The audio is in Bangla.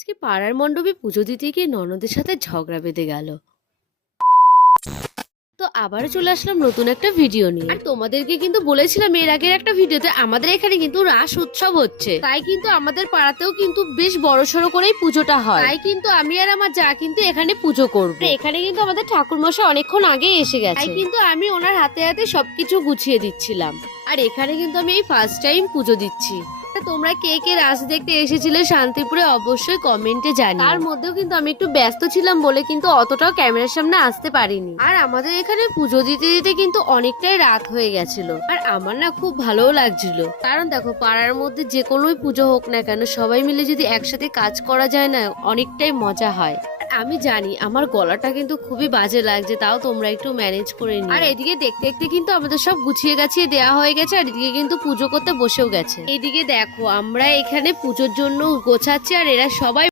আজকে পাড়ার মণ্ডপে পুজো দিতে গিয়ে ননদের সাথে ঝগড়া বেঁধে গেল। তো আবারও চলে আসলাম নতুন একটা ভিডিও নিয়ে। আর তোমাদেরকে কিন্তু বলেছিলাম এর আগের একটা ভিডিওতে আমাদের এখানে কিন্তু রাস উৎসব হচ্ছে, তাই কিন্তু আমাদের পাড়াতেও কিন্তু বেশ বড়সড় করেই পুজোটা হয়। তাই কিন্তু আমি আর আমার যা কিন্তু এখানে পুজো করবো। এখানে কিন্তু আমাদের ঠাকুরমশাই অনেকক্ষণ আগেই এসে গেছে, তাই কিন্তু আমি ওনার হাতে হাতে সবকিছু গুছিয়ে দিচ্ছিলাম। আর এখানে কিন্তু আমি এই ফার্স্ট টাইম পুজো দিচ্ছি। তোমরা কে কে রাস দেখতে এসেছিলে শান্তিপুরে অবশ্যই কমেন্টে জানিও। তার মধ্যেও কিন্তু আমি একটু ব্যস্ত ছিলাম বলে কিন্তু অতটাও ক্যামেরার সামনে আসতে পারিনি। আর আমাদের এখানে পুজো দিতে দিতে কিন্তু অনেকটাই রাত হয়ে গেছিল। আর আমার না খুব ভালোও লাগছিল, কারণ দেখো পাড়ার মধ্যে যে কোনোই পুজো হোক না কেন সবাই মিলে যদি একসাথে কাজ করা যায় না অনেকটাই মজা হয়। আমি জানি আমার গলাটা কিন্তু খুবই বাজে লাগছে, তাও তোমরা একটু ম্যানেজ করে নিও। আর এদিকে দেখতে দেখতে কিন্তু আমাদের সব গুছিয়ে গাছিয়ে দেওয়া হয়ে গেছে, আর এদিকে কিন্তু পুজো করতে বসেও গেছে। এদিকে দেখো আমরা এখানে পুজোর জন্য গোছাচ্ছি আর এরা সবাই